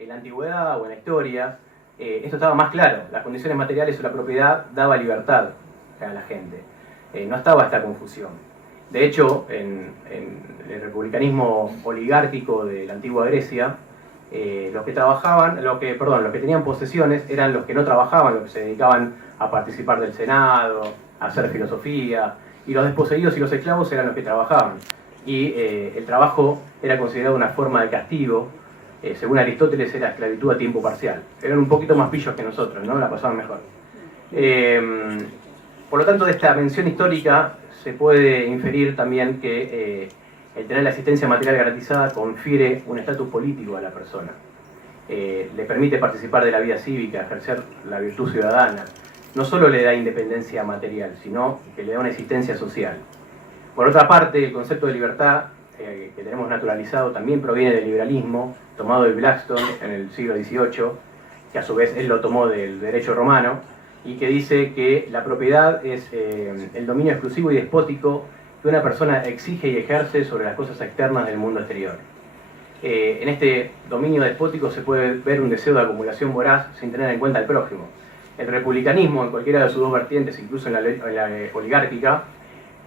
En la antigüedad o en la historia, esto estaba más claro. Las condiciones materiales o la propiedad daba libertad a la gente. No estaba esta confusión. De hecho, en el republicanismo oligárquico de la antigua Grecia, los que tenían posesiones eran los que no trabajaban, los que se dedicaban a participar del Senado, a hacer filosofía, y los desposeídos y los esclavos eran los que trabajaban. Y el trabajo era considerado una forma de castigo. Según Aristóteles era esclavitud a tiempo parcial. Eran un poquito más pillos que nosotros, ¿no? La pasaban mejor. Por lo tanto, de esta mención histórica se puede inferir también que el tener la asistencia material garantizada confiere un estatus político a la persona. Le permite participar de la vida cívica, ejercer la virtud ciudadana. No solo le da independencia material, sino que le da una existencia social. Por otra parte, el concepto de libertad que tenemos naturalizado también proviene del liberalismo, tomado de Blackstone en el siglo XVIII, que a su vez él lo tomó del derecho romano, y que dice que la propiedad es el dominio exclusivo y despótico que una persona exige y ejerce sobre las cosas externas del mundo exterior. En este dominio despótico se puede ver un deseo de acumulación voraz sin tener en cuenta al prójimo. El republicanismo, en cualquiera de sus dos vertientes, incluso en la oligárquica,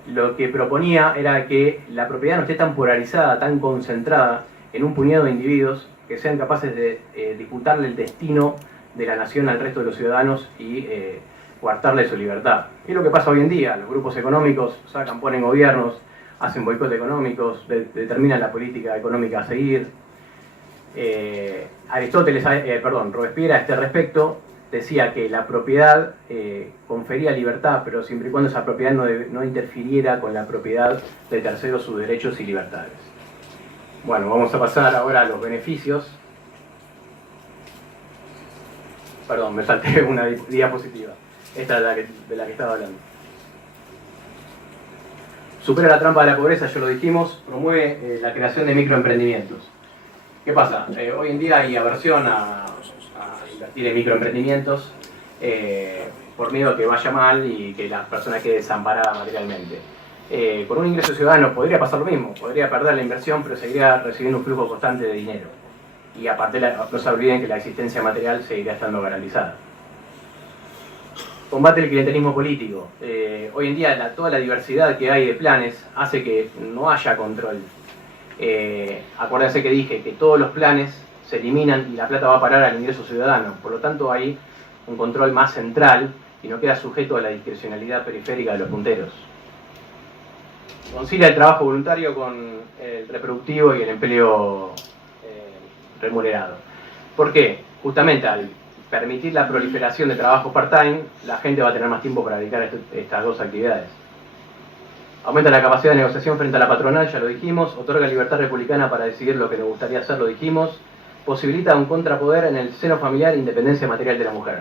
lo que proponía era que la propiedad no esté tan polarizada, tan concentrada en un puñado de individuos que sean capaces de disputarle el destino de la nación al resto de los ciudadanos y coartarle su libertad. ¿Qué es lo que pasa hoy en día? Los grupos económicos sacan, ponen gobiernos, hacen boicot económicos, determinan la política económica a seguir. Robespierre a este respecto decía que la propiedad confería libertad, pero siempre y cuando esa propiedad no interfiriera con la propiedad de terceros, sus derechos y libertades. Bueno, vamos a pasar ahora a los beneficios. Perdón, me salté una diapositiva. Esta es de la que estaba hablando. Supera la trampa de la pobreza, ya lo dijimos, promueve la creación de microemprendimientos. ¿Qué pasa? Hoy en día hay aversión a invertir en microemprendimientos por miedo a que vaya mal y que la persona quede desamparada materialmente. Con un ingreso ciudadano podría pasar lo mismo, podría perder la inversión, pero seguiría recibiendo un flujo constante de dinero. Y aparte no se olviden que la existencia material seguirá estando garantizada. Combate el clientelismo político. Hoy en día toda la diversidad que hay de planes hace que no haya control. Acuérdense que dije que todos los planes se eliminan y la plata va a parar al ingreso ciudadano. Por lo tanto hay un control más central y no queda sujeto a la discrecionalidad periférica de los punteros. Concilia el trabajo voluntario con el reproductivo y el empleo remunerado. ¿Por qué? Justamente al permitir la proliferación de trabajo part-time, la gente va a tener más tiempo para dedicar a estas dos actividades. Aumenta la capacidad de negociación frente a la patronal, ya lo dijimos. Otorga libertad republicana para decidir lo que nos gustaría hacer, lo dijimos. Posibilita un contrapoder en el seno familiar e independencia material de la mujer.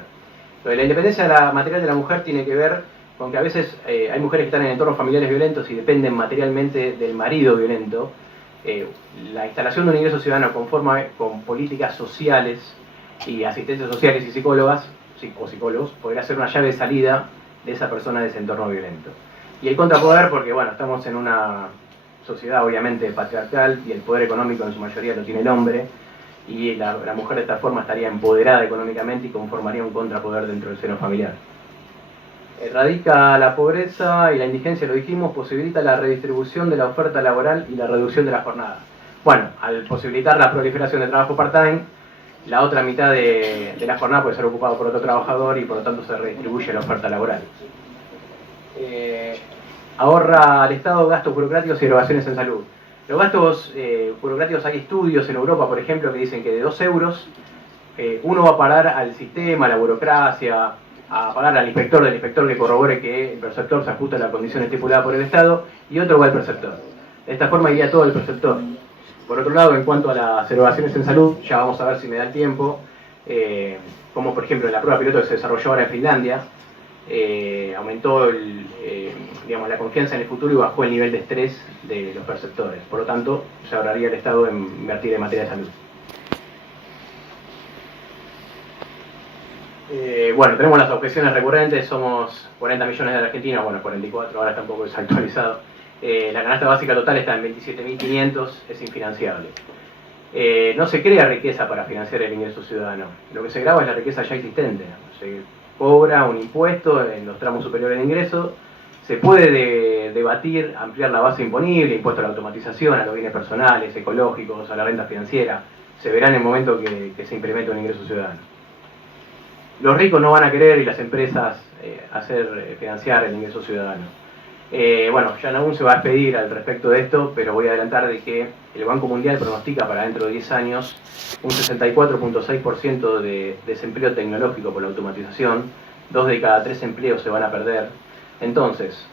Lo de la independencia material de la mujer tiene que ver con que a veces hay mujeres que están en entornos familiares violentos y dependen materialmente del marido violento. La instalación de un ingreso ciudadano conforme con políticas sociales y asistentes sociales y psicólogos podría ser una llave de salida de esa persona de ese entorno violento. Y el contrapoder, porque bueno, estamos en una sociedad obviamente patriarcal y el poder económico en su mayoría lo tiene el hombre, y la mujer de esta forma estaría empoderada económicamente y conformaría un contrapoder dentro del seno familiar. Erradica la pobreza y la indigencia, lo dijimos, posibilita la redistribución de la oferta laboral y la reducción de la jornada. Bueno, al posibilitar la proliferación de trabajo part-time, la otra mitad de la jornada puede ser ocupada por otro trabajador y por lo tanto se redistribuye la oferta laboral. Ahorra al Estado gastos burocráticos y erogaciones en salud. Los gastos burocráticos, hay estudios en Europa, por ejemplo, que dicen que de 2 euros uno va a parar al sistema, a la burocracia, a pagar al inspector, del inspector que corrobore que el perceptor se ajusta a la condición estipulada por el Estado, y otro va al perceptor. De esta forma iría todo el perceptor. Por otro lado, en cuanto a las erogaciones en salud, ya vamos a ver si me da el tiempo, como por ejemplo la prueba piloto que se desarrolló ahora en Finlandia, aumentó la confianza en el futuro y bajó el nivel de estrés de los perceptores. Por lo tanto, se ahorraría el Estado en invertir en materia de salud. Bueno, tenemos las objeciones recurrentes, somos 40 millones de argentinos, bueno, 44, ahora tampoco es actualizado. La canasta básica total está en 27.500, es infinanciable. No se crea riqueza para financiar el ingreso ciudadano. Lo que se graba es la riqueza ya existente. Se cobra un impuesto en los tramos superiores de ingreso. Se puede debatir, ampliar la base imponible, impuesto a la automatización, a los bienes personales, ecológicos, a la renta financiera. Se verá en el momento que se implemente un ingreso ciudadano. Los ricos no van a querer y las empresas financiar el ingreso ciudadano. Bueno, Jan aún se va a despedir al respecto de esto, pero voy a adelantar de que el Banco Mundial pronostica para dentro de 10 años un 64.6% de desempleo tecnológico por la automatización. 2 de cada 3 empleos se van a perder. Entonces,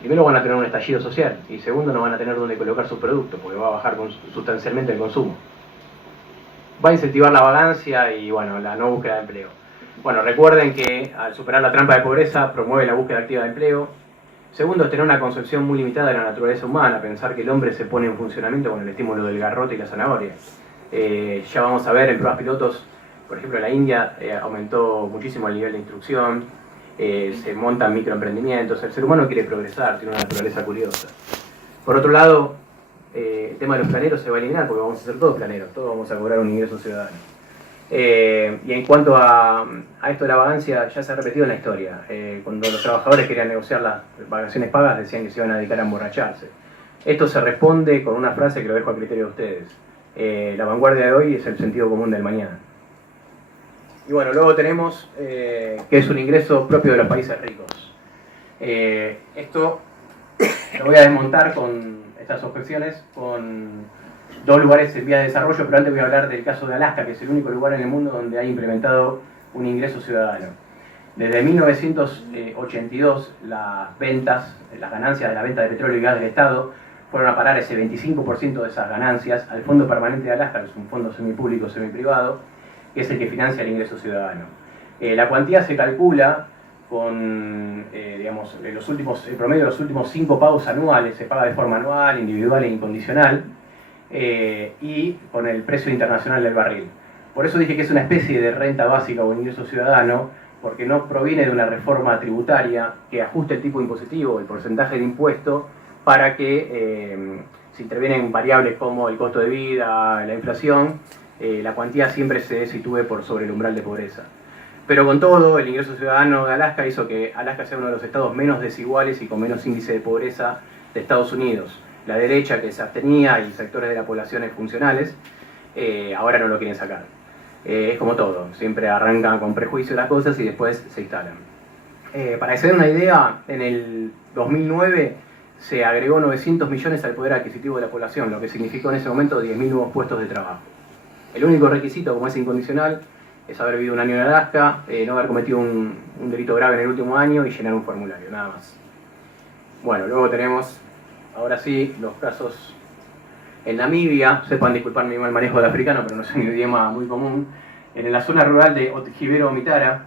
primero van a tener un estallido social y segundo no van a tener dónde colocar sus productos porque va a bajar sustancialmente el consumo. Va a incentivar la vagancia y bueno, la no búsqueda de empleo. Bueno, recuerden que al superar la trampa de pobreza promueve la búsqueda activa de empleo. Segundo, es tener una concepción muy limitada de la naturaleza humana, pensar que el hombre se pone en funcionamiento con el estímulo del garrote y la zanahoria. Ya vamos a ver en pruebas pilotos, por ejemplo en la India aumentó muchísimo el nivel de instrucción, se montan microemprendimientos, el ser humano quiere progresar, tiene una naturaleza curiosa. Por otro lado, el tema de los planeros se va a eliminar porque vamos a ser todos planeros, todos vamos a cobrar un ingreso ciudadano. Y en cuanto a esto de la vagancia, ya se ha repetido en la historia. Cuando los trabajadores querían negociar las vacaciones pagas, decían que se iban a dedicar a emborracharse. Esto se responde con una frase que lo dejo a criterio de ustedes. La vanguardia de hoy es el sentido común del mañana. Y bueno, luego tenemos que es un ingreso propio de los países ricos. Esto lo voy a desmontar con estas objeciones, con 2 lugares en vía de desarrollo, pero antes voy a hablar del caso de Alaska, que es el único lugar en el mundo donde hay implementado un ingreso ciudadano. Desde 1982 las ganancias de la venta de petróleo y gas del Estado fueron a parar ese 25% de esas ganancias al Fondo Permanente de Alaska, que es un fondo semipúblico, semiprivado, que es el que financia el ingreso ciudadano. La cuantía se calcula con, el promedio de los últimos 5 pagos anuales, se paga de forma anual, individual e incondicional, y con el precio internacional del barril. Por eso dije que es una especie de renta básica o ingreso ciudadano, porque no proviene de una reforma tributaria que ajuste el tipo impositivo, el porcentaje de impuesto, para que si intervienen variables como el costo de vida, la inflación, la cuantía siempre se sitúe por sobre el umbral de pobreza. Pero con todo, el ingreso ciudadano de Alaska hizo que Alaska sea uno de los estados menos desiguales y con menos índice de pobreza de Estados Unidos. La derecha, que se abstenía, y sectores de la población funcionales, ahora no lo quieren sacar. Es como todo, siempre arrancan con prejuicio las cosas y después se instalan. Para que se den una idea, en el 2009 se agregó 900 millones al poder adquisitivo de la población, lo que significó en ese momento 10.000 nuevos puestos de trabajo. El único requisito, como es incondicional, es haber vivido un año en Alaska, no haber cometido un delito grave en el último año y llenar un formulario, nada más. Bueno, luego tenemos, ahora sí, los casos en Namibia. Sepan disculpar mi mal manejo del africano, pero no es un idioma muy común. En la zona rural de Otjibero-Omitara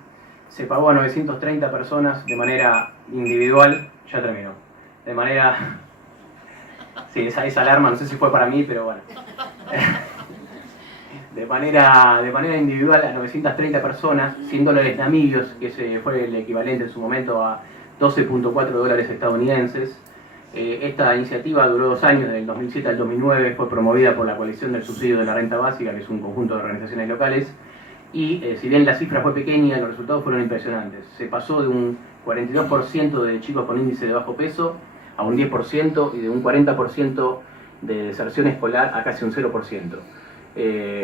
se pagó a 930 personas de manera individual, ya terminó, de manera... Sí, esa alarma no sé si fue para mí, pero bueno. De manera individual a 930 personas, $100 namibios, que ese fue el equivalente en su momento a 12.4 dólares estadounidenses. Esta iniciativa duró 2 años, del 2007 al 2009, fue promovida por la Coalición del Subsidio de la Renta Básica, que es un conjunto de organizaciones locales, y si bien la cifra fue pequeña, los resultados fueron impresionantes. Se pasó de un 42% de chicos con índice de bajo peso a un 10% y de un 40% de deserción escolar a casi un 0%.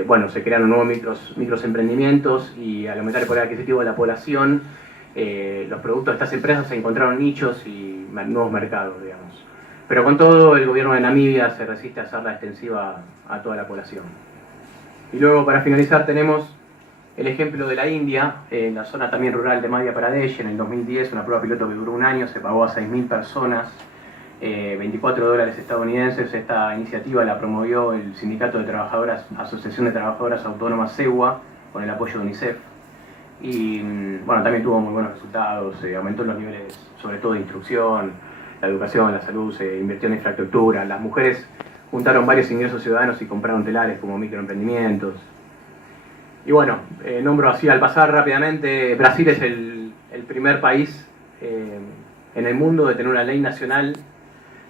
Bueno, se crearon nuevos microemprendimientos y al aumentar el poder adquisitivo de la población, los productos de estas empresas se encontraron nichos y nuevos mercados, digamos. Pero con todo, el gobierno de Namibia se resiste a hacerla extensiva a toda la población. Y luego, para finalizar, tenemos el ejemplo de la India, en la zona también rural de Madhya Pradesh. En el 2010, una prueba piloto que duró 1 año, se pagó a 6.000 personas, 24 dólares estadounidenses. Esta iniciativa la promovió el Sindicato de Trabajadoras, Asociación de Trabajadoras Autónomas SEWA, con el apoyo de UNICEF. Y bueno, también tuvo muy buenos resultados, aumentó los niveles, sobre todo de instrucción, la educación, la salud, se invirtió en infraestructura, las mujeres juntaron varios ingresos ciudadanos y compraron telares como microemprendimientos. Y bueno, nombro así al pasar rápidamente, Brasil es el primer país en el mundo de tener una ley nacional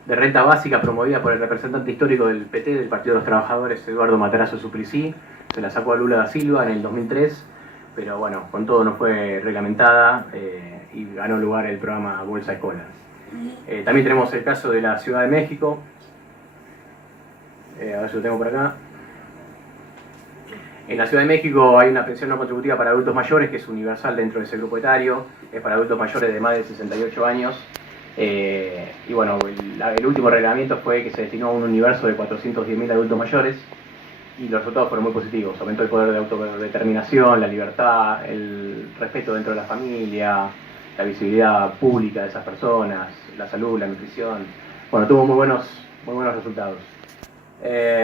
de renta básica promovida por el representante histórico del PT, del Partido de los Trabajadores, Eduardo Matarazzo Suplicy. Se la sacó a Lula da Silva en el 2003, pero bueno, con todo no fue reglamentada y ganó lugar el programa Bolsa Escolas. También tenemos el caso de la Ciudad de México. A ver si lo tengo por acá. En la Ciudad de México hay una pensión no contributiva para adultos mayores que es universal dentro de ese grupo etario, es para adultos mayores de más de 68 años. Y bueno, el último reglamento fue que se destinó a un universo de 410.000 adultos mayores y los resultados fueron muy positivos. Aumentó el poder de autodeterminación, la libertad, el respeto dentro de la familia, la visibilidad pública de esas personas, la salud, la nutrición. Bueno, tuvo muy buenos resultados.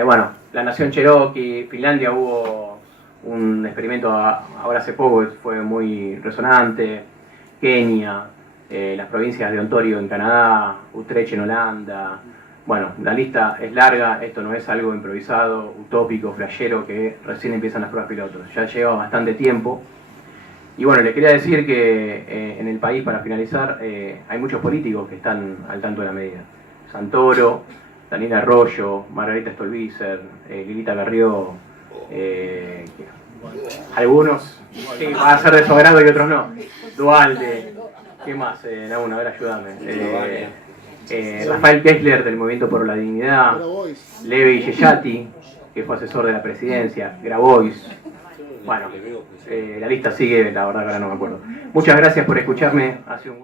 Bueno, la nación Cherokee, Finlandia hubo un experimento ahora hace poco, fue muy resonante. Kenia, las provincias de Ontario en Canadá, Utrecht en Holanda. Bueno, la lista es larga, esto no es algo improvisado, utópico, flashero, que recién empiezan las pruebas pilotos. Ya lleva bastante tiempo. Y bueno, les quería decir que en el país, para finalizar, hay muchos políticos que están al tanto de la medida. Santoro, Daniel Arroyo, Margarita Stolbizer, Lilita Carrió, algunos sí, van a ser de su agrado y otros no. Dualde, ¿qué más? Nauna, a ver, ayúdame. Rafael Kessler del Movimiento por la Dignidad, Levi Yeyati, que fue asesor de la presidencia, Grabois. Bueno, la lista sigue, la verdad que ahora no me acuerdo. Muchas gracias por escucharme. Ha sido un